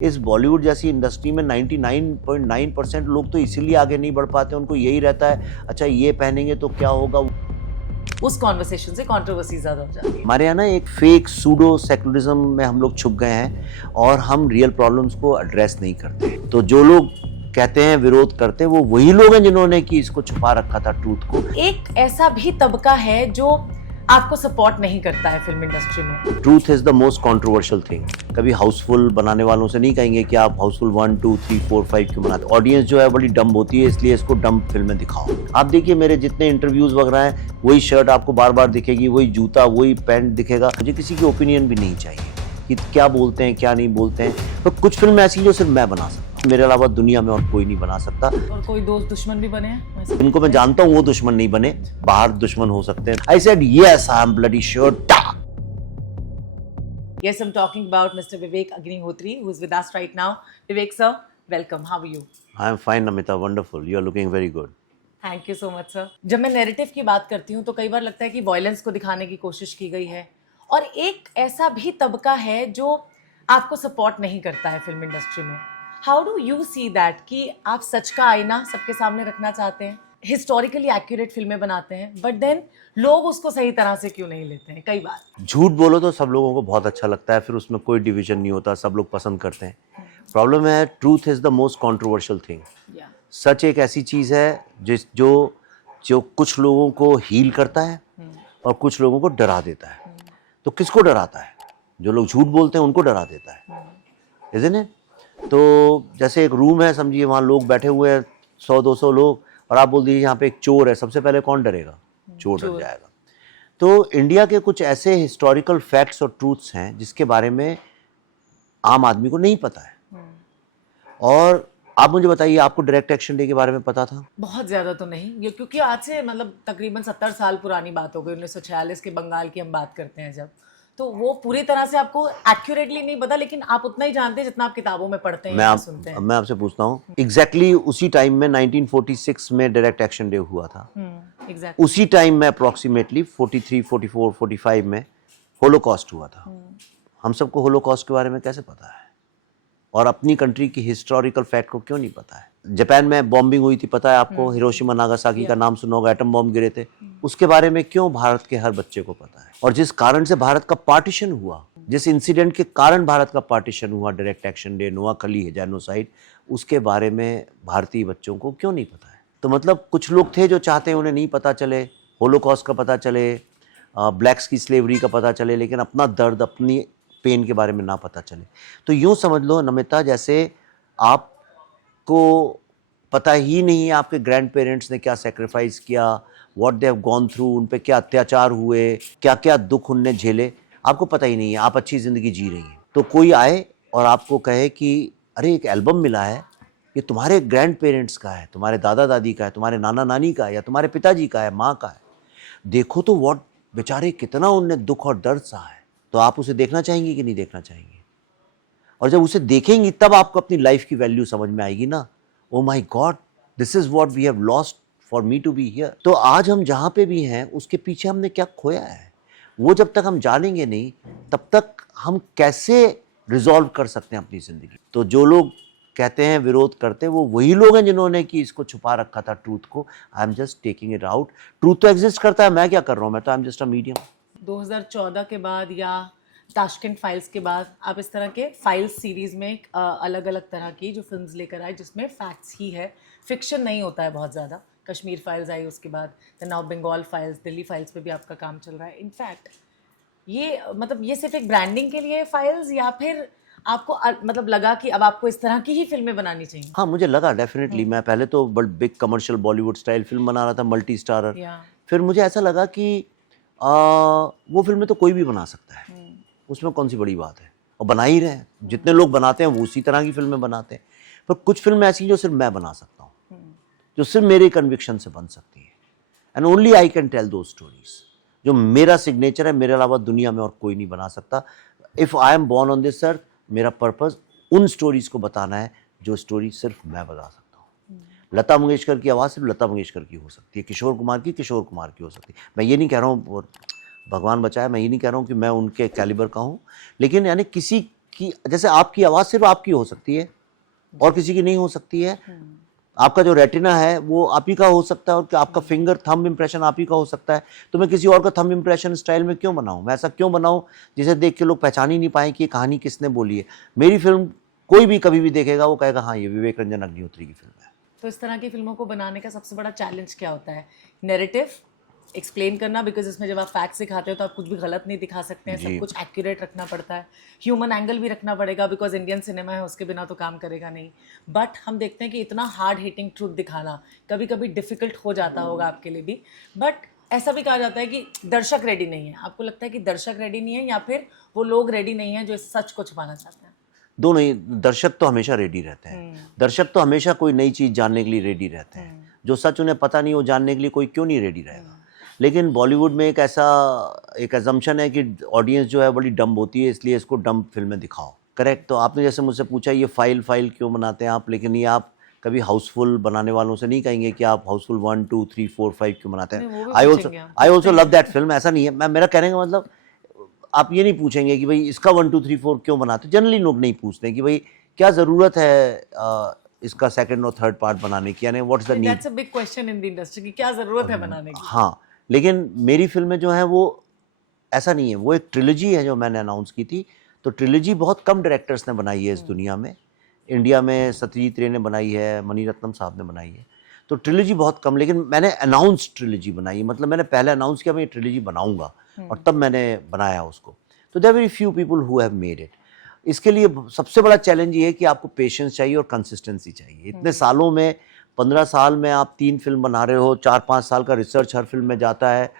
इस बॉलीवुड जैसी इंडस्ट्री में 99.9% लोग तो इसीलिए आगे नहीं बढ़ पाते, उनको यही रहता है अच्छा ये पहनेंगे तो क्या होगा। उस कॉन्वर्सेशन से कंट्रोवर्सी ज्यादा हो जाती है। हमारे यहाँ ना एक फेक सूडो सेकुलरिज्म में हम लोग छुप गए हैं और हम रियल प्रॉब्लम्स को एड्रेस नहीं करते। तो जो लोग कहते हैं विरोध करते हैं वो वही लोग हैं जिन्होंने कि इसको छुपा रखा था ट्रूथ को। एक ऐसा भी तबका है जो आपको सपोर्ट नहीं करता है फिल्म इंडस्ट्री में। Truth is the most controversial thing. कभी हाउसफुल बनाने वालों से नहीं कहेंगे कि आप हाउसफुल 1 2 3 4 5 क्यों बनाते। ऑडियंस जो है बड़ी डम्ब होती है, इसलिए इसको डम्ब फिल्में दिखाओ। आप देखिए मेरे जितने इंटरव्यूज वगैरह हैं वही शर्ट आपको बार बार दिखेगी, वही जूता, वही पैंट दिखेगा। मुझे किसी की ओपिनियन भी नहीं चाहिए कि क्या बोलते हैं क्या नहीं बोलते हैं। तो कुछ फिल्म ऐसी जो सिर्फ मैं बना सकता हूँ, मेरे अलावा दुनिया में और कोई नहीं बना सकता। और कोई दोस्त दुश्मन भी बने हैं वैसे? इनको मैं जानता हूँ वो दुश्मन नहीं बने, बाहर दुश्मन हो सकते हैं। I said yes, I'm bloody sure. Yes, I'm talking about Mr. Vivek Agnihotri, who is with us right now. Vivek sir, welcome. How are you? I'm fine, Namita. Wonderful. You are looking very good. Thank you so much sir. जब मैं narrative की बात करती हूँ तो कई बार लगता है कि वॉयलेंस को दिखाने की कोशिश की गई है, और एक ऐसा भी तबका है जो आपको सपोर्ट नहीं करता है फिल्म इंडस्ट्री में। How do you see that कि आप सच का आईना सबके सामने रखना चाहते हैं, हिस्टोरिकली एक्यूरेट फिल्में बनाते हैं, बट देन लोग उसको सही तरह से क्यों नहीं लेते हैं? कई बार झूठ बोलो तो सब लोगों को बहुत अच्छा लगता है, फिर उसमें कोई डिवीजन नहीं होता, सब लोग पसंद करते हैं। प्रॉब्लम है truth is the most controversial thing. सच एक ऐसी चीज है जो जो कुछ लोगों को हील करता है और कुछ लोगों को डरा देता है। तो किसको डराता है? जो लोग झूठ बोलते हैं उनको डरा देता है, इज़न्ट इट? तो जैसे एक रूम है, समझिए वहाँ लोग बैठे हुए हैं 100-200 लोग, और आप बोल दीजिए यहाँ पे एक चोर है, सबसे पहले कौन डरेगा? चोर डर जाएगा। तो इंडिया के कुछ ऐसे हिस्टोरिकल फैक्ट्स और ट्रूथ्स हैं जिसके बारे में आम आदमी को नहीं पता है। और आप मुझे बताइए, आपको डायरेक्ट एक्शन डे के बारे में पता था? बहुत ज्यादा तो नहीं, ये क्योंकि आज से मतलब तकरीबन 70 साल पुरानी बात हो गई। 1946 के बंगाल की हम बात करते हैं जब, तो वो पूरी तरह से आपको एक्यूरेटली नहीं पता, लेकिन आप उतना ही जानते हैं जितना आप किताबों में पढ़ते हैं या सुनते हैं। मैं आपसे पूछता हूँ, एग्जैक्टली उसी टाइम में 1946 में डायरेक्ट एक्शन डे हुआ था। exactly. उसी टाइम में अप्रोक्सीमेटली 43, 44, 45 में होलोकॉस्ट हुआ था। हम सबको होलोकॉस्ट के बारे में कैसे पता है? और अपनी कंट्री की हिस्टोरिकल फैक्ट को क्यों नहीं पता है? जापान में बॉम्बिंग हुई थी, पता है आपको? हिरोशिमा नागासाकी का नाम सुना होगा, एटम बॉम्ब गिरे थे। उसके बारे में क्यों भारत के हर बच्चे को पता है? और जिस कारण से भारत का पार्टीशन हुआ, जिस इंसिडेंट के कारण भारत का पार्टीशन हुआ, direct action day, Noakhali genocide, उसके बारे में भारतीय बच्चों को क्यों नहीं पता है? तो मतलब कुछ लोग थे जो चाहते हैं उन्हें नहीं पता चले, होलोकॉस्ट का पता चले, ब्लैक्स की स्लेवरी का पता चले, लेकिन अपना दर्द, अपनी पेन के बारे में ना पता चले। तो यूँ समझ लो नमिता, जैसे आपको पता ही नहीं है आपके ग्रैंड पेरेंट्स ने क्या सेक्रीफाइस किया, what they have gone through, उन पे क्या अत्याचार हुए, क्या क्या दुख उनने झेले, आपको पता ही नहीं है। आप अच्छी ज़िंदगी जी रही हैं, तो कोई आए और आपको कहे कि अरे एक एल्बम मिला है, ये तुम्हारे ग्रैंड पेरेंट्स का है, तुम्हारे दादा दादी का है, तुम्हारे नाना नानी का है, या तुम्हारे पिताजी का है, माँ का है, देखो तो व्हाट बेचारे कितना उनने दुख और दर्द सहा है। तो आप उसे देखना चाहेंगे कि नहीं देखना चाहेंगे? और जब उसे देखेंगी तब आपको अपनी लाइफ की वैल्यू समझ में आएगी ना। Oh my God, this is what we have lost for me to be here. तो आज हम जहाँ पे भी हैं उसके पीछे हमने क्या खोया है, वो जब तक हम जानेंगे नहीं तब तक हम कैसे रिजॉल्व कर सकते हैं अपनी ज़िंदगी। तो जो लोग कहते हैं विरोध करते हैं वो वही लोग हैं जिन्होंने कि इसको छुपा रखा था ट्रूथ को। I am just taking it out. Truth तो एग्जिस्ट करता है, मैं क्या कर रहा हूँ? मैं तो I am just a medium. 2014 के बाद या ताशकंद फाइल्स के बाद आप इस तरह के फाइल्स सीरीज में अलग अलग तरह की जो फिल्म्स लेकर आए जिसमें फैक्ट्स ही है, फिक्शन नहीं होता है बहुत ज़्यादा। कश्मीर फाइल्स आई, उसके बाद now Bengal files, Delhi files पे भी आपका काम चल रहा है। इनफैक्ट ये मतलब ये सिर्फ एक ब्रांडिंग के लिए फाइल्स, या फिर आपको मतलब लगा कि अब आपको इस तरह की ही फिल्में बनानी चाहिए? हाँ, मुझे लगा डेफिनेटली। मैं पहले तो बड़ा big commercial Bollywood style film बना रहा था, मल्टी स्टारर। फिर मुझे ऐसा लगा कि वो फिल्में तो कोई भी बना सकता है, उसमें कौन सी बड़ी बात है, और बना ही रहे हैं। जितने लोग बनाते हैं वो उसी तरह की फिल्में बनाते हैं। पर कुछ फिल्में ऐसी जो सिर्फ मैं बना सकता हूँ, जो सिर्फ मेरे कन्विक्शन से बन सकती है, and only I can tell दो स्टोरीज, जो मेरा सिग्नेचर है, मेरे अलावा दुनिया में और कोई नहीं बना सकता। If I am born on this earth, मेरा पर्पस उन स्टोरीज को बताना है जो स्टोरी सिर्फ मैं बता सकता हूँ। लता मंगेशकर की आवाज़ सिर्फ लता मंगेशकर की हो सकती है, किशोर कुमार की किशोर कुमार की हो सकती है। मैं ये नहीं कह रहा हूँ, भगवान बचाए, मैं ये नहीं कह रहा हूँ कि मैं उनके कैलिबर का हूँ, लेकिन यानी किसी कि जैसे आपकी आवाज़ सिर्फ आपकी हो सकती है और किसी की नहीं हो सकती है, आपका जो रेटिना है वो आप ही का हो सकता है और आपका फिंगर थंब इंप्रेशन आप ही का हो सकता है, तो मैं किसी और का थंब इंप्रेशन स्टाइल में क्यों बनाऊं? मैं ऐसा क्यों बनाऊं जिसे देख के लोग पहचान ही नहीं पाए कि ये कहानी किसने बोली है। मेरी फिल्म कोई भी कभी भी देखेगा वो कहेगा हाँ ये विवेक रंजन अग्निहोत्री की फिल्म है। तो इस तरह की फिल्मों को बनाने का सबसे बड़ा चैलेंज क्या होता है? नैरेटिव एक्सप्लेन करना, बिकॉज इसमें जब आप फैक्ट्स दिखाते हो तो आप कुछ भी गलत नहीं दिखा सकते हैं, सब कुछ एक्यूरेट रखना पड़ता है, ह्यूमन एंगल भी रखना पड़ेगा, बिकॉज इंडियन सिनेमा है, उसके बिना तो काम करेगा नहीं। बट हम देखते हैं कि इतना हार्ड हिटिंग ट्रूथ दिखाना कभी कभी डिफिकल्ट हो जाता होगा आपके लिए भी। बट ऐसा भी कहा जाता है कि दर्शक रेडी नहीं है। आपको लगता है कि दर्शक रेडी नहीं है या फिर वो लोग रेडी नहीं है जो इस सच को छुपाना चाहते हैं? दोनों ही। दर्शक तो हमेशा रेडी रहते हैं, दर्शक तो हमेशा कोई नई चीज़ जानने के लिए रेडी रहते हैं। जो सच उन्हें पता नहीं वो जानने के लिए कोई क्यों नहीं रेडी रहेगा। लेकिन बॉलीवुड में एक एजम्पशन है कि ऑडियंस जो है बड़ी डम्ब होती है, इसलिए इसको डम्ब फिल्में दिखाओ। करेक्ट। तो आपने जैसे मुझसे पूछा ये फाइल क्यों बनाते हैं आप, लेकिन ये आप कभी हाउसफुल बनाने वालों से नहीं कहेंगे कि आप हाउसफुल 1 2 3 4 5 क्यों बनाते हैं। I also love that film. ऐसा नहीं है, मैं मेरा कहने का मतलब आप ये नहीं पूछेंगे कि भाई इसका 1 2 3 4 क्यों बनाते। जनरली लोग नहीं पूछते कि भाई क्या ज़रूरत है इसका सेकंड और थर्ड पार्ट बनाने की, यानी what's the need. That's a big question in the industry कि क्या ज़रूरत है बनाने की। हाँ, लेकिन मेरी फिल्में जो हैं वो ऐसा नहीं है, वो एक ट्रिलॉजी है जो मैंने अनाउंस की थी। तो ट्रिलॉजी बहुत कम डायरेक्टर्स ने बनाई है इस दुनिया में। इंडिया में सत्यजीत रे ने बनाई है, मणिरत्नम साहब ने बनाई है। तो ट्रिलॉजी बहुत कम, लेकिन मैंने अनाउंस ट्रिलॉजी बनाई, मतलब मैंने पहले अनाउंस किया मैं ये ट्रिलॉजी बनाऊंगा और तब मैंने बनाया उसको। तो there very few people who have made it. इसके लिए सबसे बड़ा चैलेंज ये है कि आपको पेशेंस चाहिए और कंसिस्टेंसी चाहिए। इतने सालों में 15 साल में आप 3 फिल्म बना रहे हो, 4-5 साल का रिसर्च हर फिल्म में जाता है,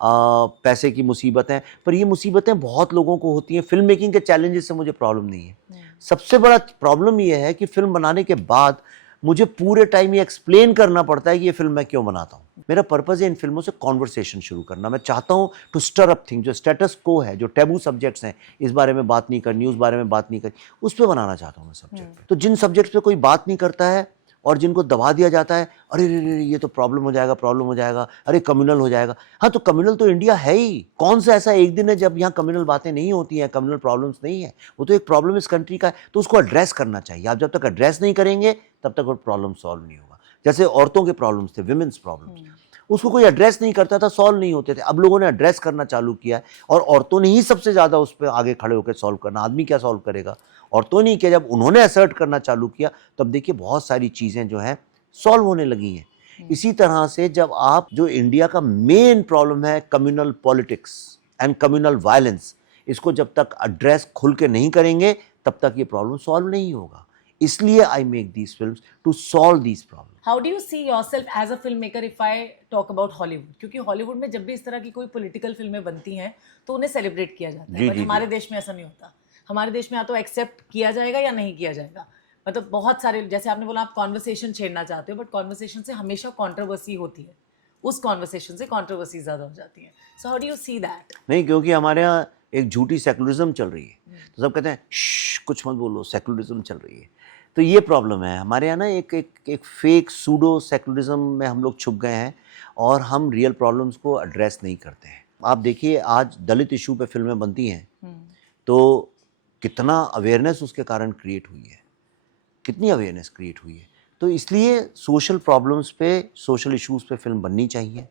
पैसे की मुसीबतें, पर ये मुसीबतें बहुत लोगों को होती हैं। फिल्म मेकिंग के चैलेंजेस से मुझे प्रॉब्लम नहीं है। सबसे बड़ा प्रॉब्लम ये है कि फिल्म बनाने के बाद मुझे पूरे टाइम ये एक्सप्लेन करना पड़ता है कि ये फिल्म मैं क्यों बनाता हूँ। मेरा पर्पज़ है इन फिल्मों से कॉन्वर्सेशन शुरू करना। मैं चाहता हूँ टू स्टर अप थिंग, जो स्टेटस को है, जो टैबू सब्जेक्ट्स हैं, इस बारे में बात नहीं करनी, उस बारे में बात नहीं करनी, उस पर बनाना चाहता हूँ मैं सब्जेक्ट पे। तो जिन सब्जेक्ट्स पे कोई बात नहीं करता है और जिनको दबा दिया जाता है, अरे रे रे ये तो प्रॉब्लम हो जाएगा, अरे कम्युनल हो जाएगा। हाँ, तो कम्युनल तो इंडिया है ही। कौन सा ऐसा एक दिन है जब यहाँ कम्युनल बातें नहीं होती हैं, कम्युनल प्रॉब्लम्स नहीं है। वो तो एक प्रॉब्लम इस कंट्री का है, तो उसको एड्रेस करना चाहिए। आप जब तक एड्रेस नहीं करेंगे तब तक वो प्रॉब्लम सॉल्व नहीं होगा। जैसे औरतों के प्रॉब्लम्स थे, विमेंस प्रॉब्लम्स, उसको कोई एड्रेस नहीं करता था, सॉल्व नहीं होते थे। अब लोगों ने एड्रेस करना चालू किया है और औरतों ने ही सबसे ज़्यादा उस पर आगे खड़े होकर सॉल्व करना। आदमी क्या सॉल्व करेगा? औरतों ने किया। जब उन्होंने असर्ट करना चालू किया तब देखिए बहुत सारी चीज़ें जो हैं सॉल्व होने लगी हैं। इसी तरह से जब आप, जो इंडिया का मेन प्रॉब्लम है communal politics and communal violence, इसको जब तक एड्रेस खुल के नहीं करेंगे तब तक ये प्रॉब्लम सॉल्व नहीं होगा। इसलिए I make these films to solve these problem. How do you see yourself as a film maker if I talk about Hollywood? क्योंकि हॉलीवुड में जब भी इस तरह की कोई पॉलिटिकल फिल्में बनती हैं तो उन्हें सेलिब्रेट किया जाता है, बट हमारे देश में ऐसा नहीं होता। हमारे देश में या तो एक्सेप्ट किया जाएगा या नहीं किया जाएगा। मतलब बहुत सारे, जैसे आपने बोला आप कॉन्वर्सेशन छेड़ना चाहते हो, बट कॉन्वर्सेशन से हमेशा कंट्रोवर्सी होती है, उस कॉन्वर्सेशन से कंट्रोवर्सी ज़्यादा हो जाती है। So how do you see that? नहीं, क्योंकि हमारे यहाँ एक झूठी सेकुलरिज्म चल रही है, तो सब कहते हैं कुछ मत बोलो, सेकुलरिज्म चल रही है। तो ये प्रॉब्लम है हमारे यहाँ ना, एक फेक सूडो सेकुलरिज्म में हम लोग छुप गए हैं और हम रियल प्रॉब्लम्स को एड्रेस नहीं करते हैं। आप देखिए आज दलित इशू पे फिल्में बनती हैं तो कितना अवेयरनेस उसके कारण क्रिएट हुई है, कितनी अवेयरनेस क्रिएट हुई है। तो इसलिए सोशल प्रॉब्लम्स पे, सोशल इश्यूज़ पे फिल्म बननी चाहिए।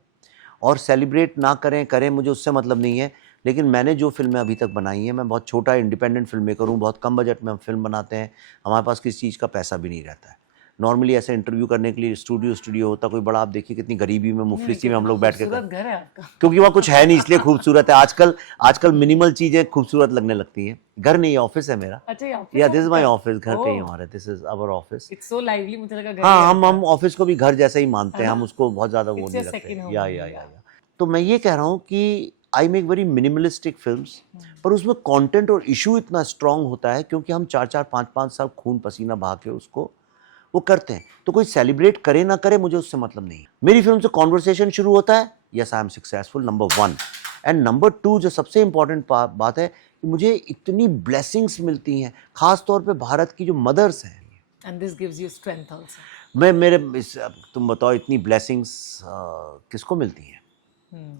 और सेलिब्रेट ना करें मुझे उससे मतलब नहीं है, लेकिन मैंने जो फिल्में अभी तक बनाई हैं, मैं बहुत छोटा इंडिपेंडेंट फिल्म मेकर हूँ, बहुत कम बजट में हम फिल्म बनाते हैं, हमारे पास किसी चीज़ का पैसा भी नहीं रहता है। नॉर्मली ऐसे इंटरव्यू करने के लिए स्टूडियो होता कोई बड़ा, आप देखिए कितनी गरीबी में, मुफलिसी में हम लोग बैठ के, घर है आपका, क्योंकि वहाँ कुछ है नहीं इसलिए खूबसूरत है। आजकल मिनिमल चीज़ें खूबसूरत लगने लगती हैं। घर नहीं, ऑफिस है मेरा। अच्छा, या दिस इज माय ऑफिस, घर कहीं हमारा, this is our office. It's so lively, मुझे लगा घर। हाँ, हम ऑफिस को भी घर जैसा ही मानते हैं, हम उसको बहुत ज़्यादा वो नहीं रखते। या तो मैं ये कह रहा हूँ कि I make very minimalistic films, पर उसमें कंटेंट और इशू इतना स्ट्रांग होता है क्योंकि हम 4-4, 5-5 साल खून पसीना बहा के उसको वो करते हैं। तो कोई सेलिब्रेट करे ना करे मुझे उससे मतलब नहीं। मेरी फिल्म से कॉन्वर्सेशन शुरू होता है, yes I am successful, number 1। And number 2 जो सबसे इंपॉर्टेंट बात है कि मुझे इतनी ब्लेसिंग्स मिलती हैं, खास तौर पे भारत की जो मदर्स हैं। And this gives you strength also. तुम बताओ इतनी ब्लेसिंग्स किसको मिलती हैं?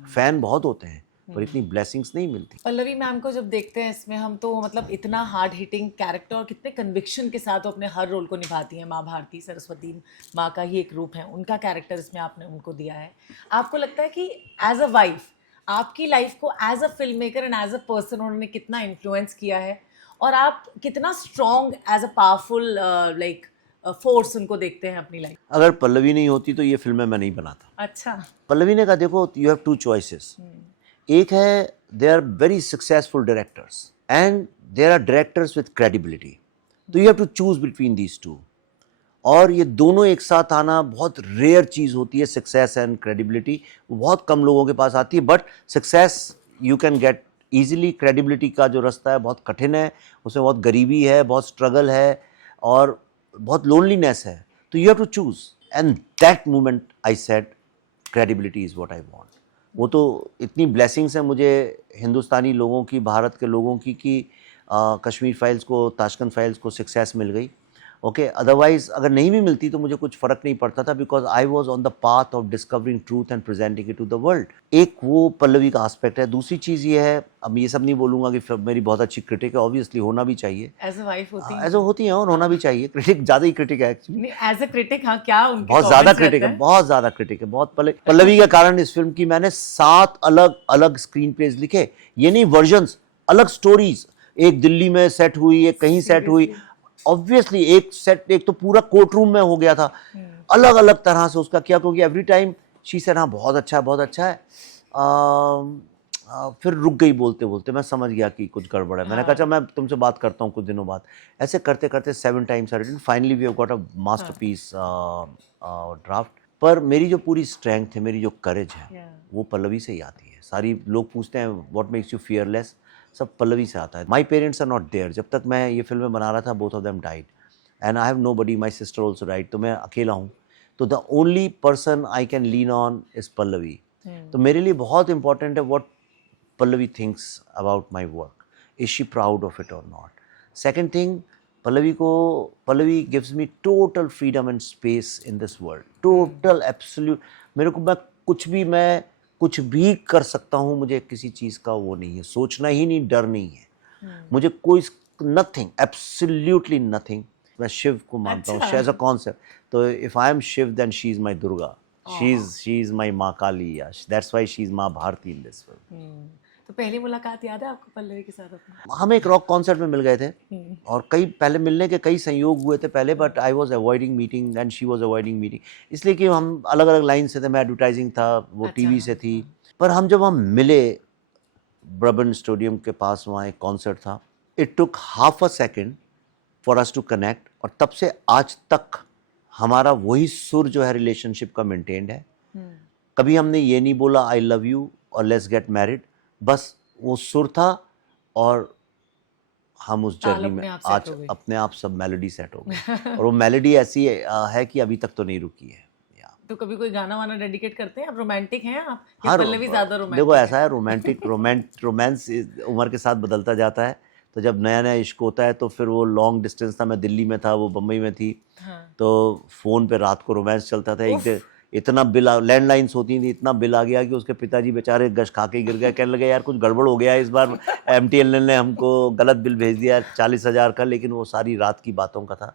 फैन बहुत होते हैं, पर इतनी ब्लेसिंग्स नहीं मिलती। पल्लवी मैम को जब देखते हैं इसमें हम तो मतलब इतना हार्ड हिटिंग कैरेक्टर और कितने कन्विक्शन के साथ वो अपने हर रोल को निभाती हैं। माँ भारती सरस्वती माँ का ही एक रूप है, उनका कैरेक्टर इसमें आपने उनको दिया है। आपको लगता है कि एज अ वाइफ आपकी लाइफ को as a film maker and as a person उन्होंने कितना इन्फ्लुएंस किया है, और आप कितना strong as a powerful like force उनको देखते हैं अपनी लाइफ? अगर पल्लवी नहीं होती तो ये फिल्में मैं नहीं बनाता। अच्छा। पल्लवी ने कहा देखो यू हैव टू चॉइसेस, एक है they are very successful directors and there are directors with credibility, तो you have to choose between these two. और ये दोनों एक साथ आना बहुत रेयर चीज़ होती है, सक्सेस एंड क्रेडिबिलिटी बहुत कम लोगों के पास आती है। But success you can get easily, credibility का जो रास्ता है बहुत कठिन है, उसमें बहुत गरीबी है, बहुत स्ट्रगल है और बहुत लोनलीनेस है। तो you have to choose and that moment I said credibility is what I want. वो तो इतनी ब्लेसिंग्स हैं मुझे हिंदुस्तानी लोगों की, भारत के लोगों की कि कश्मीर फाइल्स को, ताशकंद फाइल्स को सक्सेस मिल गई। ओके, अदरवाइज अगर नहीं भी मिलती तो मुझे कुछ फ़र्क नहीं पड़ता था, because I was on the path of discovering truth and presenting it to the world. एक वो पल्लवी का एस्पेक्ट है। दूसरी चीज़ ये है, अब ये सब नहीं बोलूँगा कि मेरी बहुत अच्छी क्रिटिक है, ऑब्वियसली होना भी चाहिए, एज अ वाइफ होती है, एज होती है और होना भी चाहिए। क्रिटिक ज़्यादा ही क्रिटिक है एक्चुअली, एज अ क्रिटिक। हाँ, क्या उनके बहुत ज़्यादा comments क्रिटिक रहते है, हैं? बहुत ज़्यादा क्रिटिक है, बहुत पल्लवी के कारण इस फिल्म की मैंने 7 अलग अलग स्क्रीन प्लेज लिखे, ये नहीं वर्जन्स, अलग स्टोरीज। एक दिल्ली में सेट हुई, एक कहीं सेट हुई, ऑब्वियसली एक सेट, एक तो पूरा कोर्ट रूम में हो गया था, अलग अलग तरह से उसका किया, क्योंकि एवरी टाइम शी सेड हाँ बहुत अच्छा है, बहुत अच्छा है। फिर रुक गई बोलते बोलते, मैं समझ गया कि कुछ गड़बड़ है। मैंने कहा अच्छा मैं तुमसे बात करता हूँ कुछ दिनों बाद। ऐसे करते करते 7 times I written, finally we have got a masterpiece draft. पर मेरी जो पूरी स्ट्रेंथ है, मेरी जो करेज है, वो पल्लवी से ही आती है। सारी लोग पूछते हैं व्हाट मेक्स यू फियरलेस, सब पल्लवी से आता है। My parents are not there, जब तक मैं ये फिल्में बना रहा था both of them died and I have nobody, my sister also died, तो मैं अकेला हूँ। तो the only person I can lean on is Pallavi. तो मेरे लिए बहुत इंपॉर्टेंट है what Pallavi thinks about my work. Is she proud of it or not? Second thing, Pallavi gives me total freedom and space in this world. Total, absolute. मेरे को मैं कुछ भी कर सकता हूँ, मुझे किसी चीज़ का वो नहीं है, सोचना ही नहीं, डर नहीं है मुझे कोई, nothing, absolutely nothing. मैं शिव को मानता हूँ एज अ कॉन्सेप्ट, तो if I am Shiva then she is my Durga, she is my माँ काली, that's why she is माँ भारती in this film. तो पहली मुलाकात याद है आपको पल्लवी के साथ अपनी? हम एक रॉक कॉन्सर्ट में मिल गए थे और कई पहले मिलने के कई संयोग हुए थे पहले, but I was avoiding meeting and she was avoiding meeting, इसलिए कि हम अलग अलग लाइन से थे। मैं एडवर्टाइजिंग था, वो टीवी से थी। पर हम जब हम मिले ब्रबन स्टेडियम के पास, वहाँ एक कॉन्सर्ट था, it took half a second for us to connect, और तब से आज तक हमारा वही सुर जो है रिलेशनशिप का मेंटेन्ड है। कभी हमने ये नहीं बोला आई लव यू और लेट्स गेट मैरिड, बस वो सुर था और हम उस जर्नी में आज अपने आप सब मेलोडी सेट हो गई। और वो मेलोडी ऐसी है कि अभी तक तो नहीं रुकी है। तो कभी कोई गाना वाना डेडिकेट करते हैं आप? रोमांटिक हैं आप? हाँ, पल्लवी ज़्यादा रोमांटिक? देखो ऐसा है, रोमांस उम्र के साथ बदलता जाता है। तो जब नया नया इश्क होता है तो फिर वो लॉन्ग डिस्टेंस था, मैं दिल्ली में था, वो बम्बई में थी। तो फ़ोन पे रात को रोमांस चलता था। एक दिन इतना बिल, लैंडलाइंस होती थी, इतना बिल आ गया कि उसके पिताजी बेचारे गश खा के गिर गए, कहने लगे यार कुछ गड़बड़ हो गया इस बार, MTNL ने हमको गलत बिल भेज दिया 40,000 का, लेकिन वो सारी रात की बातों का था।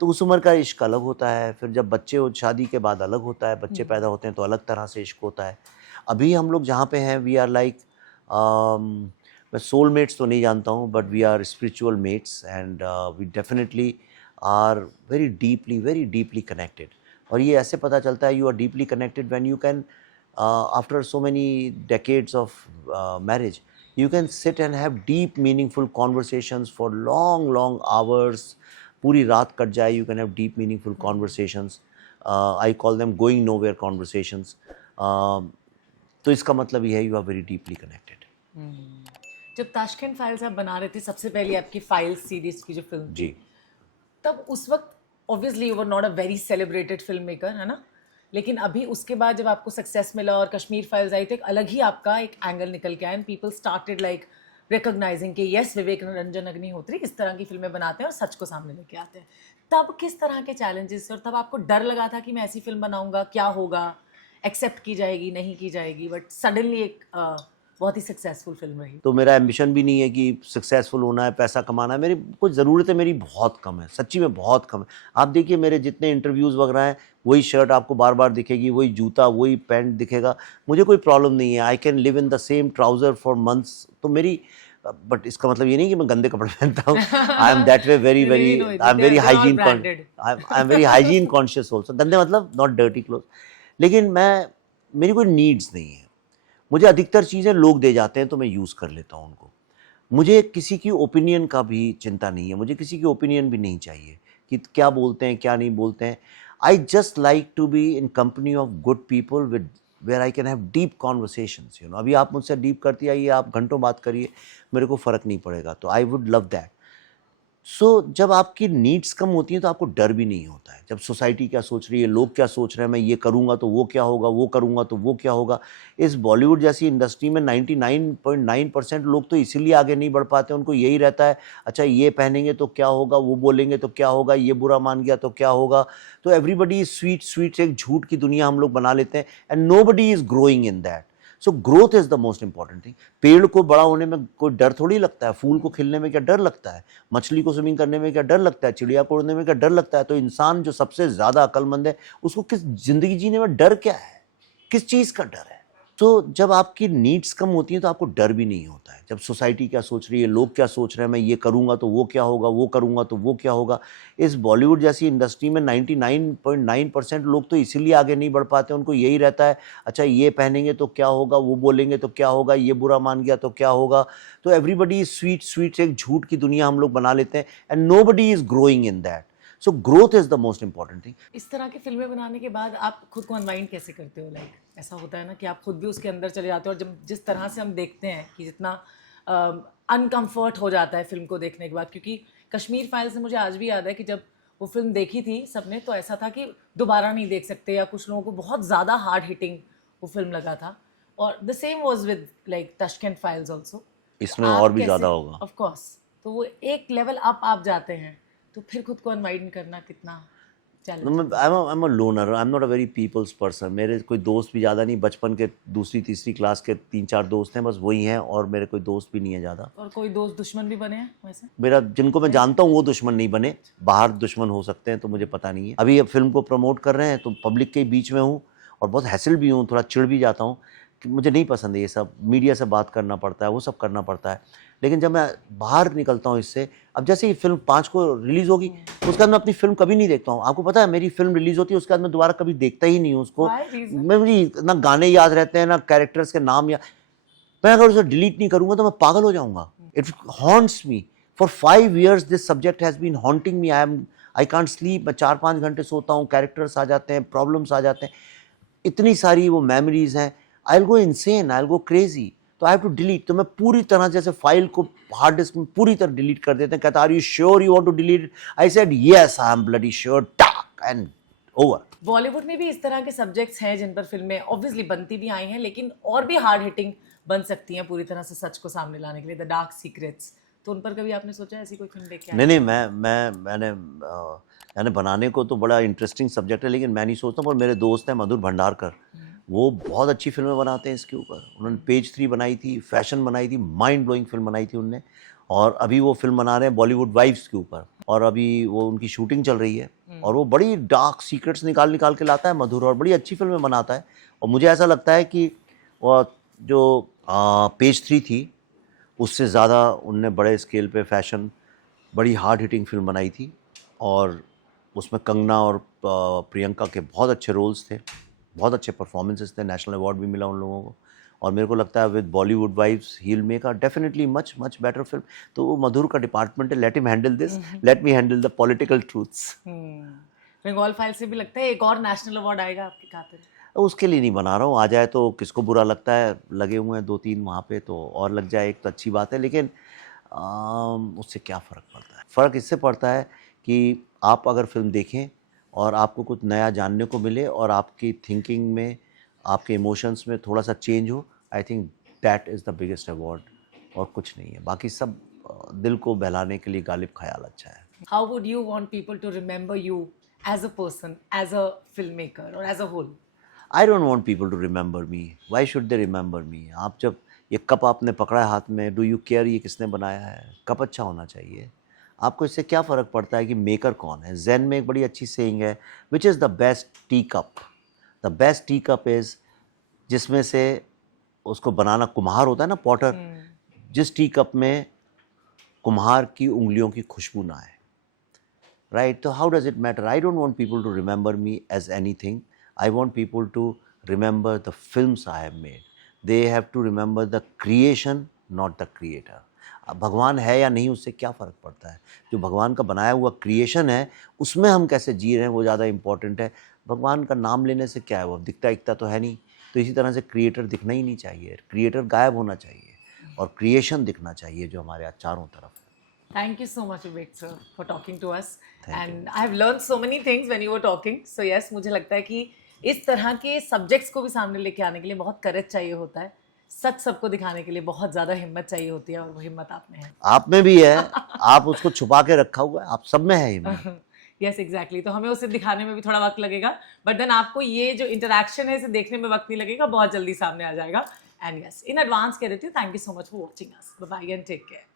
तो उस उम्र का इश्क अलग होता है, फिर जब बच्चे हो, शादी के बाद अलग होता है, बच्चे पैदा होते हैं तो अलग तरह से इश्क होता है। अभी हम लोग जहाँ पे हैं, वी आर लाइक, मैं सोलमेट्स तो नहीं जानता हूँ, but we are spiritual mates and we definitely are very deeply connected. और ये ऐसे पता चलता है you are deeply connected when you can, after so many decades of marriage, you can sit and have deep meaningful conversations for long hours. पूरी रात cut जाए, you can have deep meaningful conversations. I call them going nowhere conversations. तो इसका मतलब ये है you are very deeply connected. जब Tashkent files आप बना रहे थे, सबसे पहले आपकी फाइल्स सीरीज की जो फिल्म थी, जी, तब उस वक्त obviously you were not a very celebrated film maker, है ना? लेकिन अभी उसके बाद जब आपको सक्सेस मिला और कश्मीर फाइल्स आई, तो एक अलग ही आपका एक एंगल निकल के आया and people started like recognising कि यस, विवेक रंजन अग्निहोत्री इस तरह की फिल्में बनाते हैं और सच को सामने लेके आते हैं। तब किस तरह के चैलेंजेस, और तब आपको डर लगा था कि मैं ऐसी फिल्म बनाऊंगा, क्या होगा, एक्सेप्ट की जाएगी, नहीं की जाएगी, बट सडनली एक बहुत ही सक्सेसफुल फिल्म रही। तो मेरा एम्बिशन भी नहीं है कि सक्सेसफुल होना है, पैसा कमाना है। मेरी कुछ ज़रूरतें मेरी बहुत कम है, सच्ची में बहुत कम है। आप देखिए मेरे जितने इंटरव्यूज़ वगैरह हैं, वही शर्ट आपको बार बार दिखेगी, वही जूता, वही पैंट दिखेगा। मुझे कोई प्रॉब्लम नहीं है, I can live in the same trouser for months. तो मेरी बट इसका मतलब ये नहीं कि मैं गंदे कपड़े पहनता हूँ। I am that way very very, I am very hygiene, I am very hygiene conscious also. गंदे मतलब नॉट डर्टी क्लोथ। लेकिन मेरी कोई नीड्स नहीं है। मुझे अधिकतर चीज़ें लोग दे जाते हैं तो मैं यूज़ कर लेता हूँ उनको। मुझे किसी की ओपिनियन का भी चिंता नहीं है, मुझे किसी की ओपिनियन भी नहीं चाहिए कि क्या बोलते हैं क्या नहीं बोलते हैं। I just like to be in company of good people with where I can have deep conversations, you know. अभी आप मुझसे डीप करती आइए, आप घंटों बात करिए, मेरे को फ़र्क नहीं पड़ेगा। तो आई वुड लव दैट। सो जब आपकी नीड्स कम होती हैं तो आपको डर भी नहीं होता है। जब सोसाइटी क्या सोच रही है, लोग क्या सोच रहे हैं, मैं ये करूँगा तो वो क्या होगा, वो करूँगा तो वो क्या होगा। इस बॉलीवुड जैसी इंडस्ट्री में 99.9% लोग तो इसीलिए आगे नहीं बढ़ पाते। उनको यही रहता है, अच्छा ये पहनेंगे तो क्या होगा, वो बोलेंगे तो क्या होगा, ये बुरा मान गया तो क्या होगा। तो एवरीबडी इज स्वीट स्वीट, एक झूठ की दुनिया हम लोग बना लेते हैं and nobody is growing in that. So growth is the most important thing. पेड़ को बड़ा होने में कोई डर थोड़ी लगता है, फूल को खिलने में क्या डर लगता है, मछली को स्विमिंग करने में क्या डर लगता है, चिड़िया को उड़ने में क्या डर लगता है। तो इंसान जो सबसे ज़्यादा अक्लमंद है, उसको किस ज़िंदगी जीने में डर क्या है, किस चीज़ का डर है। तो जब आपकी नीड्स कम होती हैं तो आपको डर भी नहीं होता है। जब सोसाइटी क्या सोच रही है, लोग क्या सोच रहे हैं, मैं ये करूँगा तो वो क्या होगा, वो करूँगा तो वो क्या होगा। इस बॉलीवुड जैसी इंडस्ट्री में 99.9% लोग तो इसीलिए आगे नहीं बढ़ पाते। उनको यही रहता है, अच्छा ये पहनेंगे तो क्या होगा, वो बोलेंगे तो क्या होगा, ये बुरा मान गया तो क्या होगा। तो एवरीबडी इज स्वीट स्वीट, एक झूठ की दुनिया हम लोग बना लेते हैं and nobody is growing in that. So growth is the most important thing. इस तरह की फिल्में बनाने के बाद आप खुद को अनवाइंड कैसे करते हो? लाइक ऐसा होता है ना कि आप खुद भी उसके अंदर चले जाते हो, और जब जिस तरह से हम देखते हैं कि जितना अनकम्फर्ट हो जाता है फिल्म को देखने के बाद, क्योंकि कश्मीर फाइल्स से मुझे आज भी याद है कि जब वो फिल्म देखी थी सबने, तो ऐसा था कि दोबारा नहीं देख सकते, या कुछ लोगों को बहुत ज़्यादा हार्ड हिटिंग वो फिल्म लगा था। और the same was with like Tashkent files also. इसमें और भी ज़्यादा होगा। Of course. तो वो एक लेवल अप आप जाते हैं, तो फिर खुद को अनवाइंड करना कितना challenge? I'm a loner. I'm not a very people's person. मेरे कोई दोस्त भी ज़्यादा नहीं, बचपन के दूसरी तीसरी क्लास के 3-4 दोस्त हैं, बस वही हैं, और मेरे कोई दोस्त भी नहीं है ज़्यादा। और कोई दोस्त दुश्मन भी बने हैं वैसे? मेरा जिनको मैं जानता हूँ वो दुश्मन नहीं बने, बाहर दुश्मन हो सकते हैं, तो मुझे पता नहीं है। अभी अब फिल्म को प्रमोट कर रहे हैं तो पब्लिक के बीच में हूँ और बहुत हैसल भी हूँ, थोड़ा चिढ़ भी जाता हूँ कि मुझे नहीं पसंद है ये सब, मीडिया से बात करना पड़ता है, वो सब करना पड़ता है। लेकिन जब मैं बाहर निकलता हूँ इससे, अब जैसे ये फिल्म 5 को रिलीज़ होगी, उसके बाद मैं अपनी फिल्म कभी नहीं देखता हूँ। आपको पता है, मेरी फिल्म रिलीज़ होती है, उसके बाद मैं दोबारा कभी देखता ही नहीं हूँ उसको। Why? Reason? मैं मुझे ना गाने याद रहते हैं, ना कैरेक्टर्स के नाम या, मैं अगर उसे डिलीट नहीं करूँगा तो मैं पागल हो जाऊँगा। It haunts me for 5 years, this subject has been haunting me. I can't sleep. मैं 4-5 घंटे सोता हूँ, कैरेक्टर्स आ जाते हैं, प्रॉब्लम्स आ जाते हैं, इतनी सारी वो मेमोरीज हैं। I will go insane, I will go crazy. तो आई हैव टू डिलीट। तो मैं पूरी तरह जैसे फाइल को हार्ड डिस्क में पूरी तरह डिलीट कर देते हैं। कहता are you sure you want to delete? I said yes I am bloody sure, talk and over. Bollywood में भी इस तरह के सब्जेक्ट्स हैं जिन पर फिल्में ऑब्वियसली बनती भी आई हैं, लेकिन और भी हार्ड हिटिंग बन सकती हैं पूरी तरह से सच को सामने लाने के लिए, द डार्क सीक्रेट्स। तो उन पर कभी आपने सोचा ऐसी कोई फिल्म लेके आए? नहीं, मैंने बनाने को तो बड़ा इंटरेस्टिंग सब्जेक्ट है, लेकिन मैं नहीं सोचता। पर मेरे दोस्त हैं मधुर भंडारकर, वो बहुत अच्छी फिल्में बनाते हैं इसके ऊपर। उन्होंने पेज 3 बनाई थी, फैशन बनाई थी, माइंड ब्लोइंग फिल्म बनाई थी उनने। और अभी वो फिल्म बना रहे हैं बॉलीवुड वाइफ्स के ऊपर, और अभी वो उनकी शूटिंग चल रही है। और वो बड़ी डार्क सीक्रेट्स निकाल निकाल के लाता है मधुर, और बड़ी अच्छी फिल्में बनाता है। और मुझे ऐसा लगता है कि वो जो पेज 3 थी, उससे ज़्यादा उनने बड़े स्केल पे फैशन, बड़ी हार्ड हिटिंग फिल्म बनाई थी। और उसमें कंगना और प्रियंका के बहुत अच्छे रोल्स थे, बहुत अच्छे परफॉर्मेंसेस थे, नेशनल अवार्ड भी मिला उन लोगों को। और मेरे को लगता है with Bollywood wives he will make a definitely much much better film. तो वो मधुर का डिपार्टमेंट है, let him handle this, let me handle the political truths. Bengal file से भी लगता है एक और नेशनल अवार्ड आएगा आपकी खातिर? उसके लिए नहीं बना रहा हूँ, आ जाए तो किसको बुरा लगता है। लगे हुए हैं 2-3 वहाँ पे, तो और लग जाए एक तो अच्छी बात है। लेकिन उससे क्या फ़र्क पड़ता है? फ़र्क इससे पड़ता है कि आप अगर फिल्म देखें और आपको कुछ नया जानने को मिले, और आपकी थिंकिंग में, आपके इमोशंस में थोड़ा सा चेंज हो, I think that is the biggest award. और कुछ नहीं है, बाकी सब दिल को बहलाने के लिए गालिब ख्याल अच्छा है। How would you want people to remember you as a person, as a film maker और as a whole? I don't want people to remember me. Why should they remember me? आप जब ये कप आपने पकड़ा है हाथ में, do you care ये किसने बनाया है? कप अच्छा होना चाहिए। आपको इससे क्या फ़र्क पड़ता है कि मेकर कौन है? ज़ेन में एक बड़ी अच्छी सेइंग है, which is the best tea cup? The best tea cup is जिसमें से उसको बनाना कुम्हार होता है ना, पॉटर, जिस टी कप में कुम्हार की उंगलियों की खुशबू ना आए, राइट? तो how does it matter? I don't want people to remember me as anything, I want people to remember the films I have made, they have to remember the creation, not the creator. अब भगवान है या नहीं उससे क्या फ़र्क पड़ता है? जो भगवान का बनाया हुआ क्रिएशन है उसमें हम कैसे जी रहे हैं वो ज़्यादा इम्पॉर्टेंट है। भगवान का नाम लेने से क्या है, वो दिखता दिखता तो है नहीं। तो इसी तरह से क्रिएटर दिखना ही नहीं चाहिए, क्रिएटर गायब होना चाहिए और क्रिएशन दिखना चाहिए जो हमारे चारों तरफ है। Thank you so much, Vivek sir, for talking to us. Thank And I have learned so many things when you were talking. So yes, मुझे लगता है कि इस तरह के सब्जेक्ट्स को भी सामने लेके आने के लिए बहुत करेज चाहिए होता है। सच सबको दिखाने के लिए बहुत ज़्यादा हिम्मत चाहिए होती है और वो हिम्मत आप में है। आप में भी है, आप उसको छुपा के रखा हुआ है, आप सब में है हिम्मत। यस एग्जैक्टली, तो हमें उसे दिखाने में भी थोड़ा वक्त लगेगा, बट देन आपको ये जो इंटरेक्शन है इसे देखने में वक्त नहीं लगेगा, बहुत जल्दी सामने आ जाएगा। एंड यस, इन एडवांस कह देती हूँ, thank you so much for watching us, bye bye and take care.